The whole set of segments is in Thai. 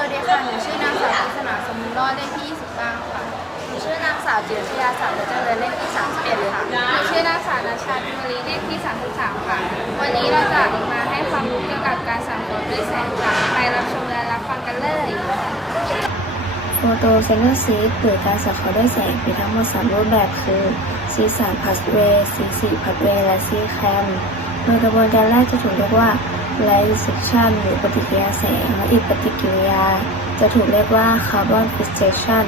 วัสดีค่ะ หนูชื่อนางสาวปริศนาสมมุติรอดเลขที่ 29 ค่ะ หนูชื่อนางสาวจิรชยาสาวเจริญเลขที่ 31 ค่ะ หนูชื่อนางสาวนาชาพิมรีเลขที่ 33 ค่ะ วันนี้เราจะมาให้ความรู้เกี่ยวกับการสังเคราะห์ด้วยแสงค่ะ ไปรับชมและรับฟังกันเลยโฟโตเซนเนอร์ซีหรือการสังเคราะห์ด้วยแสงมีทั้งหมด 3 รูปแบบคือ C3 pathway C4 pathway และ C-cam โดยกระบวนการแรกจะถูกเรียกว่า light reception หรือปฏิกิริยาแสงและอีกปฏิกิริยา จะถูกเรียกว่า carbon fixation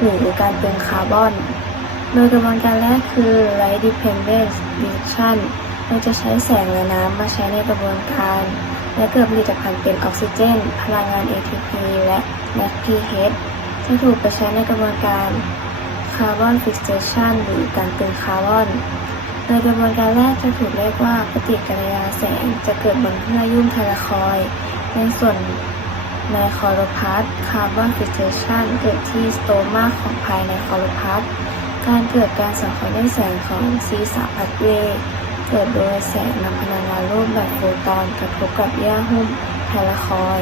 หรือการตึงคาร์บอน โดยกระบวนการแรกคือ light dependent reaction เราจะใช้แสงและน้ำมาใช้ในกระบวนการ และเกิดผลิตภัณฑ์เป็นออกซิเจน พลังงาน ATP และ NADPH จะถูกไปใช้ในกระบวนการคาร์บอนฟิกเซชันหรือการตึงคาร์บอน โดยกระบวนการแรกจะถูกเรียกว่าปฏิกิริยาแสงจะเกิดบนเยื่อยุ่งไทลาคอยด์ในส่วนในคอโลพาสคาร์บอนฟิเซชันเกิดที่สโตมาของภายในคอโลพาสการเกิดการสังเคราะห์ด้วยแสงของ C3 พัดเวเกิดโดยแสงนำพลังงานรูปแบบโฟตอนกระทบกับเยื่อหุ้มไทลาคอย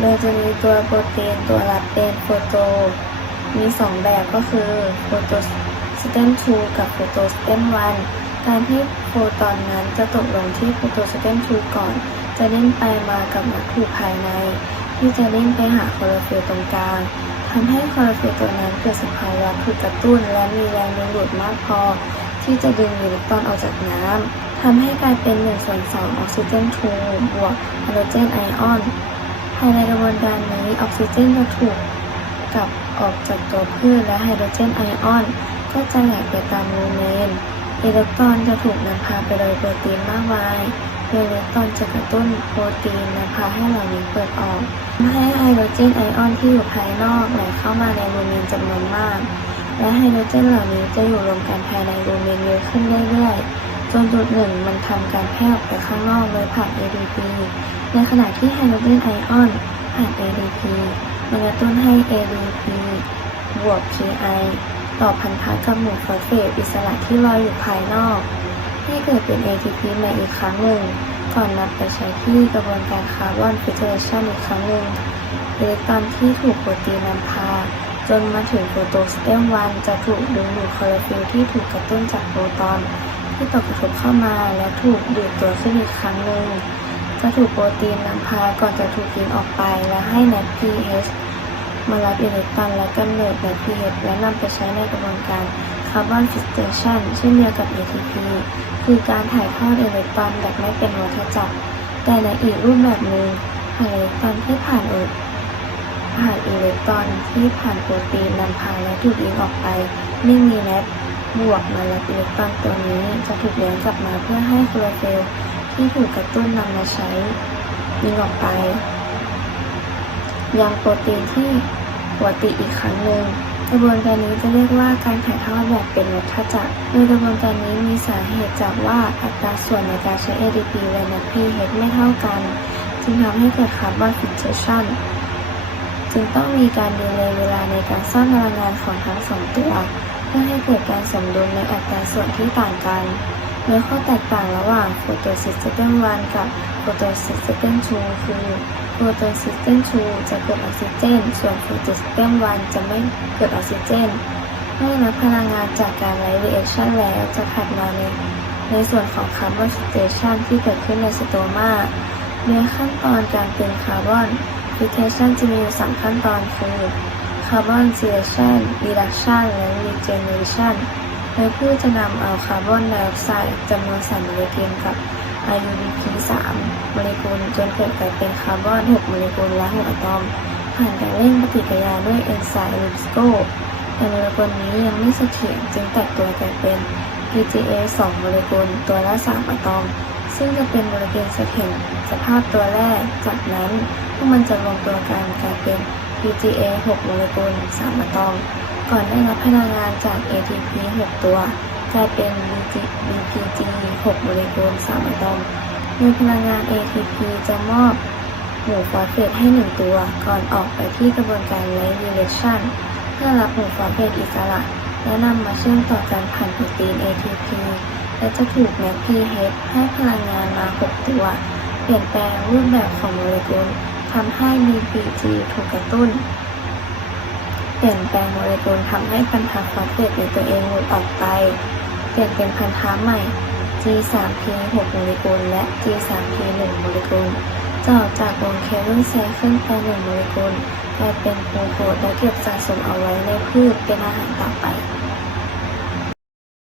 โดยจะมีตัวโปรตีนตัวรับเป็นโฟโต มี 2 แบบก็คือโฟโตสเตม2กับโฟโตสเตม1การที่โฟตอนนั้นจะตกลงที่โฟโตสเตม2ก่อน จะเล่นไปมากับวัตถุภายใน ที่จะเล่นไปหาคลอโรฟิลตรงกลางทำให้คลอโรฟิลตัวนั้นเกิดสภาวะถูกกระตุ้นและมีแรงดึงดูดมากพอ ที่จะดึงอิเล็กตรอนออกจากน้ำทำให้กลายเป็น1ส่วน2ออกซิเจน2บวกไฮโดรเจนไอออนภายในกระบวนการนี้ออกซิเจนจะถูก กลับออกจากตัวพืชและไฮโดรเจนไอออน ก็จะไหลไปตามลูเมนอิเล็กตรอนจะถูกนำพาไปโดยโปรตีนมากมายโดยอิเล็กตรอนจะกระตุ้นโปรตีนนำพาให้เหล่านี้เปิดออกทำให้ไฮโดรเจนไอออนที่อยู่ภายนอกไหลเข้ามาในลูเมนจำนวนมาก และไฮโดรเจนเหล่านี้จะอยู่รวมกันภายในลูเมนเยอะขึ้นเรื่อยๆ จนจุดหนึ่งมันทำการแพร่ออกไปข้างนอกโดยผ่าน ADP ในขณะที่ไฮโดรเจนไอออนผ่าน ADP มันกระตุ้นให้ ADP บวก PI ต่อพันธะกับหมู่ฟอสเฟตอิสระที่ลอยอยู่ภายนอก ให้เกิดเป็น ATP ใหม่อีกครั้งหนึ่ง ก่อนนำไปใช้ที่กระบวนการคาร์บอนฟิเจอเรชันอีกครั้งหนึ่งอิเล็กตรอนที่ถูกโปรตีนนำพา จนมาถึงโปรโตสเตมวันจะถูกดึงดูดคลอโรฟิลที่ถูกกระตุ้นจากโปรตอนที่ตกกระทบเข้ามาและถูกดูดตัวขึ้นอีกครั้งหนึ่ง จะถูกโปรตีนนำพาก่อนจะถูกยิงออกไป และให้ NADPH มารับอิเล็กตรอนและกำเนิด NADPH และนำไปใช้ในกระบวนการคาร์บอนฟิสเ t ชันเช่นเดียวกับ ATP คือการถ่ายทอดอิเล็กตรอนแบบไม่เป็นวัฏจักร แต่ในอีกรูปแบบหนึ่งอิเล็กตรอนที่ผ่านอุดผ่านอิเล็กตรอนที่ผ่านโปรตีนนำพาและถูกยิงออกไป ไม่มีแนทบวกมารับอิเล็กตรอนตัวนี้จะถูกเลี้ยงกลับมาเพื่อให้คลอโรฟิล ที่ถูกกระตุ้นนำมาใช้ยิงออกไป ยังโปรตีนที่ปกติอีกครั้งหนึ่งกระบวนการนี้จะเรียกว่าการถ่ายทอดแบบเป็นวัฏจักรโดยกระบวนการนี้มีสาเหตุจากว่าอัตราส่วนในการใช้ ADP และ NADPH ไม่เท่ากัน จึงทำให้เกิดคาร์บอนฟิกเ t ชันจึงต้องมีการดีเลยเวลาในการสร้างพลังงานของทั้งสองตัว เพื่อให้เกิดการสมดุลในอัตราส่วนที่ต่างกัน โดยข้อแตกต่างระหว่างโฟโตซิสเต็ม1กับโฟโตซิสเต็ม2คือโฟโตซิสเต็ม2จะเกิดออกซิเจน ส่วนโฟโตซิสเต็ม1จะไม่เกิดออกซิเจนเมื่อรับพลังงานจากการไลท์เรีแอคชั่นแล้วจะผัดมาในในส่วนของคาร์บอนฟิเทชันที่เกิดขึ้นในสโตมาโดยขั้นตอนการเตึงคาร์บอนฟิเทชันจะมีอยู่สามขั้นตอนคือคาร์บอนเลชันรีดักชันและรีเจเนเรชัน โดยผู้จะนำเอาคาร์บอนไดออกไซด์จำนวน3โมเลกุลกับ IUPAC 3โมเลกุลจนเกิดกลายเป็นคาร์บอน6โมเลกุลและ6อะตอม ผ่านการเร่งปฏิกิริยาด้วยเอนไซม์ลิปสโกแต่โมเลกุลนี้ยังไม่เสถียรจึงแตกตัวกลายเป็น PGA 2โมเลกุลตัวละ3อะตอม ซึ่งจะเป็นโมเลกุลเสถียรสภาพตัวแรกจากนั้นพวกมันจะรวมตัวกันกลายเป็น PGA 6โมเลกุล3อะตอม ก่อนได้รับพลังงานจาก ATP 6 ตัวกลายเป็น BPG 6โมเลกุล3อะตอมโดยพลังงาน ATP จะมอบหมู่ฟอสเฟตให้ 1 ตัว ก่อนออกไปที่กระบวนการไลท์ reaction เพื่อรับหมู่ฟอสเฟตอิสระ และนำมาเชื่อมต่อกันผ่านโปรตีน ATP และจะถูก NADPH ให้พลังงานมา 6 ตัว เปลี่ยนแปลงรูปแบบของโมเลกุลทำให้ DPG ถูกกระตุ้น เปลี่ยนแปลงโมเลกุลทำให้พันธะฟอสเฟตในตัวเองหลุดออกไป เปลี่ยนเป็นพันธะใหม่ G3P 6 โมเลกุลและ G3P 1 โมเลกุลจะออกจากวงเคเบิลไซเคิลไป1โมเลกุลกลายเป็นกลูโคสและเก็บสะสมเอาไว้ในพืชเป็นอาหารต่อไป